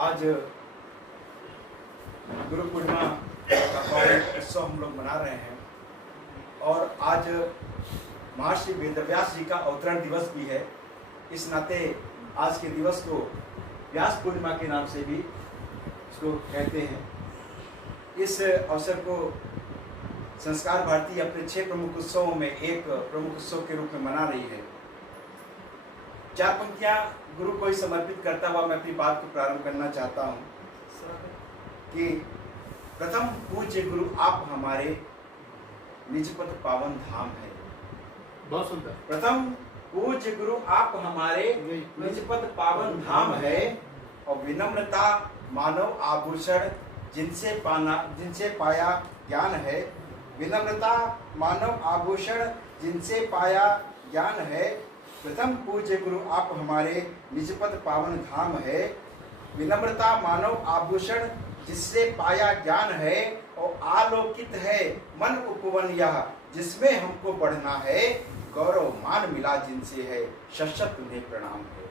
आज गुरु पूर्णिमा का पावन उत्सव हम लोग मना रहे हैं और आज महर्षि वेदव्यास जी का अवतरण दिवस भी है। इस नाते आज के दिवस को व्यास पूर्णिमा के नाम से भी इसको कहते हैं। इस अवसर को संस्कार भारती अपने 6 प्रमुख उत्सवों में एक प्रमुख उत्सव के रूप में मना रही है। 4 पंक्तियां गुरु को ही समर्पित करता हुआ मैं अपनी बात को प्रारंभ करना चाहता हूं कि प्रथम पूज्य गुरु आप हमारे निजपद पावन धाम है। बहुत सुंदर। प्रथम पूज्य गुरु आप हमारे निजपद पावन धाम है और विनम्रता मानव आभूषण जिनसे पाया ज्ञान है। विनम्रता मानव आभूषण जिनसे पाया ज्ञान है। प्रथम पूज्य गुरु आप हमारे निजपद पावन धाम है। विनम्रता मानव आभूषण जिससे पाया ज्ञान है और आलोकित है मन उपवन यह जिसमें हमको पढ़ना है। गौरव मान मिला जिनसे है शश्वत उन्हें प्रणाम है।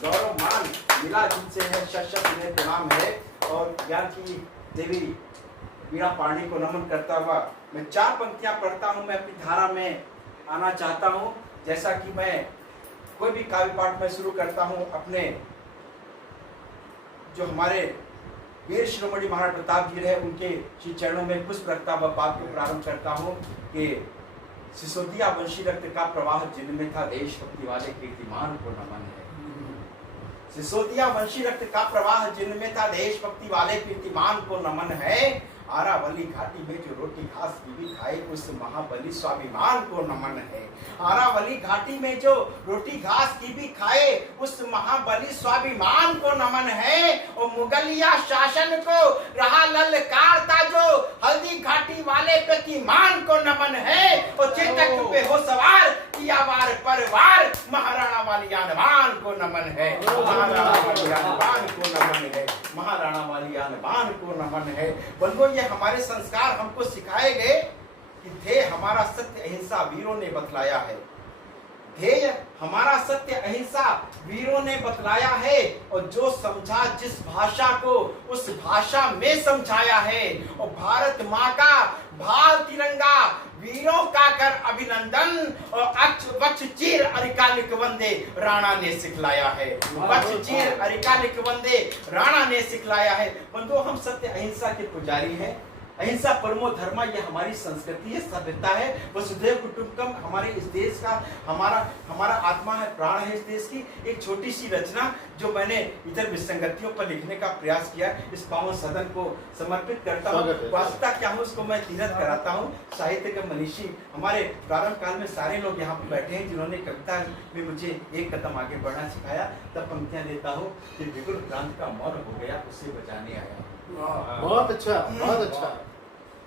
गौरव मान मिला जिनसे है शश्वत उन्हें प्रणाम है। और ज्ञान की देवी वीणा पाणी को नमन करता हुआ मैं 4 पंक्तियां पढ़ता हूं। मैं अपनी धारा में आना चाहता हूं। जैसा कि मैं कोई भी काव्य पाठ में शुरू करता हूं, अपने जो हमारे वीर शिरोमणि महाराज प्रताप जी रहे उनके श्री चरणों में पुष्प रखता हुआ बात को प्रारंभ करता हूं कि सिसोदिया वंशी रक्त का प्रवाह जिनमें था देशभक्ति वाले कीर्तिमान को नमन है। सिसोदिया वंशी रक्त का प्रवाह जिनमें था देशभक्ति वाले कीर्तिमान को नमन है। आरावली घाटी में जो रोटी घास की भी खाए उस महाबली स्वाभिमान को नमन है। आरावली घाटी में जो रोटी घास की भी खाए उस महाबली स्वाभिमान को नमन है। और मुगलिया शासन को रहा ललकारता जो हल्दी घाटी वाले प्रतिमान को नमन है। और चेतक पे हो सवार किया वार परवार महाराणा वाली आनबान को नमन है। महाराणा वाली आनबान को नमन है। महाराणा वाली आनबान को नमन है। बंधुओं, ये हमारे संस्कार हमको सिखाए गए कि ध्येय हमारा सत्य अहिंसा वीरों ने बतलाया है। ध्येय हमारा सत्य अहिंसा वीरों ने बतलाया है। और जो समझा जिस भाषा को उस भाषा में समझाया है। और भारत माँ का भाल तिरंगा वीरों का कर अभिनंदन और वक्ष चीर अरिकालिक वंदे राणा ने सिखलाया है। वक्ष चीर अरिकालिक वंदे राणा ने सिखलाया है। बंधुओं, हम सत्य अहिंसा के पुजारी हैं। अहिंसा परमो धर्मा, ये हमारी संस्कृति है, सभ्यता है। वसुधैव कुटुंबकम हमारे इस देश का हमारा आत्मा है, प्राण है इस देश की। एक छोटी सी रचना जो मैंने इधर विसंगतियों पर लिखने का प्रयास किया, इस पावन सदन को समर्पित करता हूँ। वास्तव क्या हूँ उसको मैं तीरथ कराता हूँ। साहित्य के मनीषी हमारे प्रारंभ काल में सारे लोग यहाँ पर बैठे हैं जिन्होंने कविता में मुझे एक कदम आगे बढ़ना सिखाया। तब पंक्तियां देता हूँ कि विगुल क्रांति का मौन हो गया उसे बचाने आया। बहुत अच्छा, बहुत अच्छा।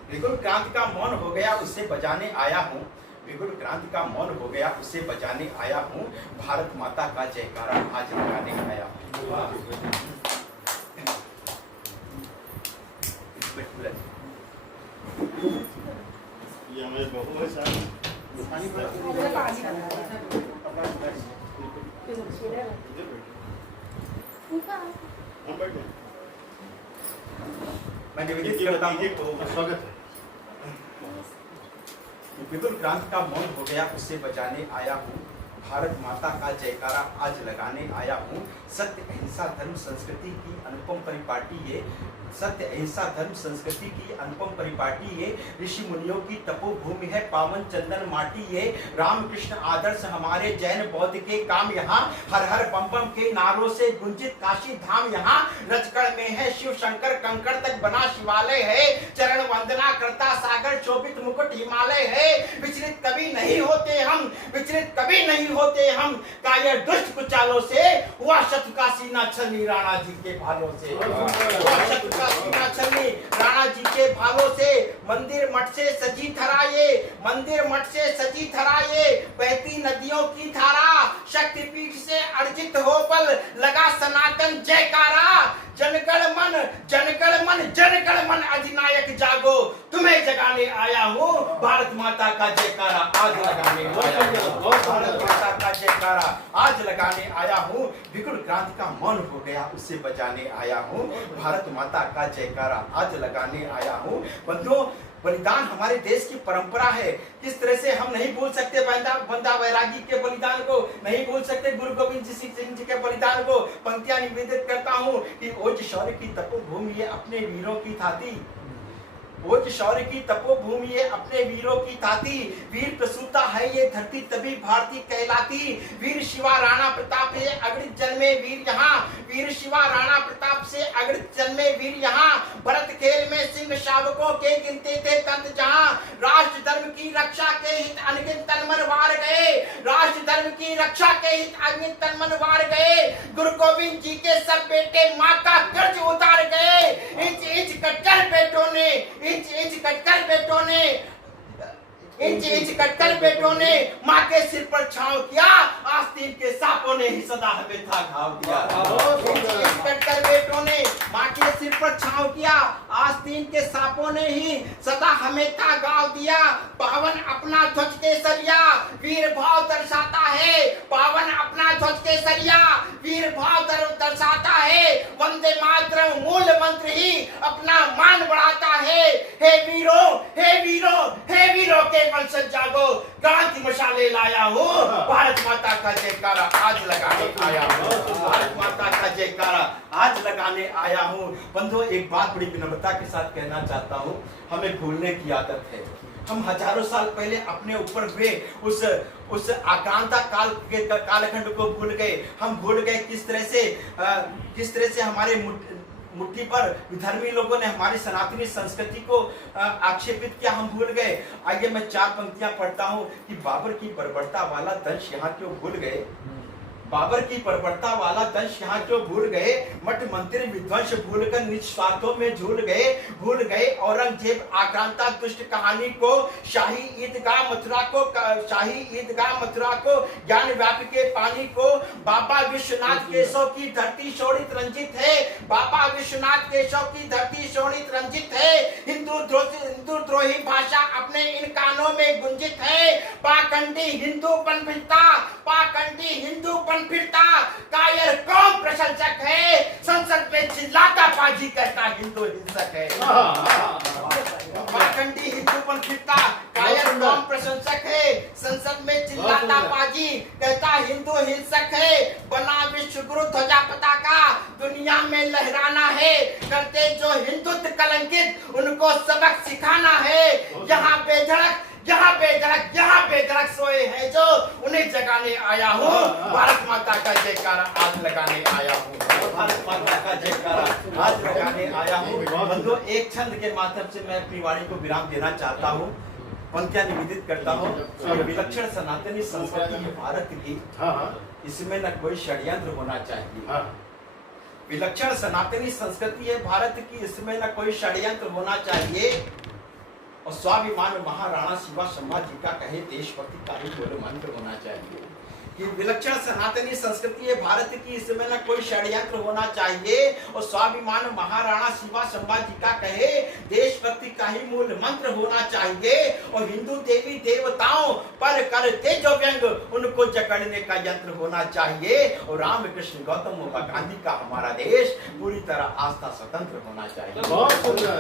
विगुल क्रांति का मौन हो गया उसे बजाने आया हूँ। विगुल क्रांति का मौन हो गया उसे बजाने आया हूँ। भारत माता का जयकारा आज लगाने आया हूँ। ये हमें बहुत अच्छा मैं निवेदित करता हूँ। स्वागत है। विगुल क्रांति का मौन हो गया उससे बजाने आया हूँ। भारत माता का जयकारा आज लगाने आया हूँ। सत्य अहिंसा धर्म संस्कृति की अनुपम परिपाटी है। सत्य अहिंसा धर्म संस्कृति की अनुपम परिपाटी है। ऋषि मुनियों की तपोभूमि है, पावन चंदन माटी है। रामकृष्ण आदर्श हमारे जैन बौद्ध के काम यहाँ। हर हर बम बम के नारों से गुंजित काशी धाम यहाँ। रजकड़ में है शिव शंकर, कंकड़ तक बना शिवालय है। चरण वंदना करता सागर, शोभित मुकुट हिमालय है। विचलित कभी नहीं होते हम, विचलित कभी नहीं होते हम। कायर दुष्ट कुचालों से हुआ शत्रु का सीना छलनी राणा जी के भालों से। हुआ शत्रु का सीना छलनी राणा जी के भालों से। मंदिर मठ से सजी थराए, मंदिर मठ से सजी थराए। बहती नदियों की धारा, शक्तिपीठ से अर्जित हो बल, लगा सनातन जयकारा। जनगण मन अधिनायक जागो, तुम्हें जगाने आया हूँ, भारत माता का जयकारा आज लगाने आया हूँ, भारत माता का जयकारा आज लगाने आया हूँ, विकट क्रांति का मौन हो गया उसे बजाने आया हूँ, भारत माता का जयकारा आज लगाने आया हूँ। बंधुओं, बलिदान हमारे देश की परंपरा है। किस तरह से हम नहीं भूल सकते बंदा बैरागी के बलिदान को, नहीं भूल सकते गुरु गोविंद सिंह जी के बलिदान को। पंक्तियां निवेदित करता हूँ कि ओज शौर्य की तपोभूमि ये अपने वीरों की थाती, ओज शौर्य की तपोभूमि ये अपने वीरों की थाती, वीर प्रसूता है ये धरती तभी भारती कहलाती, वीर शिवा राणा प्रताप से अगणित जन्मे वीर यहाँ, वीर शिवा राणा प्रताप से अगणित जन्मे वीर यहाँ, भरत खेल में सिंह शावकों के गिनते थे तंत जहाँ, राष्ट्र धर्म की रक्षा के हित अनगिनत तनमन वार गए, राष्ट्र धर्म की रक्षा के हित अनगिनत तनमन वार गए, गुरु गोविंद जी के सब बेटे माँ का कर्ज उतार गए, इंच इंच कटकर बेटों ने, इंच इंच कटकर बेटों ने, इंच इंच कटकर बेटों ने माँ के सिर पर छांव किया, आस्तीन के सांपों ने ही सदा हमें था घाव दिया। इंच इंच कटकर बेटों ने माँ के सिर पर छांव किया, आस्तीन के सांपों ने ही सदा हमें था घाव दिया। पावन अपना ध्वज केसरिया वीर भाव दर्शाता है, पावन अपना ध्वज केसरिया वीर भाव दर्शाता है, वंदे मातरम मूल मंत्र ही अपना मान बढ़ाता है। हे वीरों, हे वीरों, हे वीरों के वंशज जागो, क्रांति मशाले लाया हूँ, भारत माता का जयकारा आज लगाने आया हूँ, भारत माता का जयकारा आज लगाने आया हूँ। बंधुओं, एक बात बड़ी विनम्रता के साथ कहना चाहता हूँ, हमें भूलने की आदत है। हम हजारों साल पहले अपने ऊपर हुए उस आक्रांता कालखंड को भूल गए। हम भूल गए किस तरह से हमारे मुट्ठी पर विधर्मी लोगों ने हमारी सनातनी संस्कृति को आक्षेपित किया, हम भूल गए। आइए मैं 4 पंक्तियां पढ़ता हूं कि बाबर की बर्बरता वाला दंश यहाँ क्यों भूल गए, बाबर की बर्बरता वाला दंश यहाँ क्यों भूल गए, मठ मंदिर विध्वंस भूलकर निज स्वार्थों में भूल गए औरंगजेब आक्रांता दुष्ट कहानी को, शाही ईदगाह मथुरा को ज्ञान व्यापी के पानी को, बाबा विश्वनाथ केशव की धरती शोणित रंजित है, बाबा विश्वनाथ केशव की धरती शोणित रंजित है, हिंदू द्रोही भाषा अपने इन कानों में गुंजित है, पाखंडी हिंदूपन फिरता कायर कौम प्रशंसक है, संसद में चिल्लाता बाजी कहता हिंदू हिंसक है। पाखंडी हिंदूपन फिरता कायर कौम प्रशंसक है, संसद में चिल्लाता बाजी कहता हिंदू हिंसक है, बना विश्व गुरु ध्वजा पताका दुनिया में लहराना है, करते जो हिंदुत्व कलंकित उनको सबक सिखाना है, यहाँ बेधड़क सोए हैं जो उन्हें जगाने आया हूँ, भारत माता का जयकारा आज लगाने आया हूँ, भारत माता का जयकारा आज लगाने आया हूँ। बंधुओं, एक छंद के माध्यम से मैं अपनी वाणी को विराम देना चाहता हूँ, पंक्तियां निवेदित करता हूँ। विलक्षण सनातनी संस्कृति है भारत की, इसमें न कोई षड्यंत्र होना चाहिए। विलक्षण सनातनी संस्कृति है भारत की, इसमें न कोई षड्यंत्र होना चाहिए, और स्वाभिमान महाराणा शिवा संभाजी का कहे देशभक्ति का ही बोल मंत्र होना चाहिए। कि विलक्षण सनातनी संस्कृति है भारत की, इसमें न कोई षड्यंत्र होना चाहिए, और स्वाभिमान महाराणा शिवा संभाजी का कहे देशभक्ति का ही मूल मंत्र होना चाहिए, और हिंदू देवी देवताओं पर करते जो व्यंग उनको जकड़ने का यंत्र होना चाहिए, और रामकृष्ण गौतम व गांधी का हमारा देश पूरी तरह आस्था स्वतंत्र होना चाहिए। बहुत सुंदर।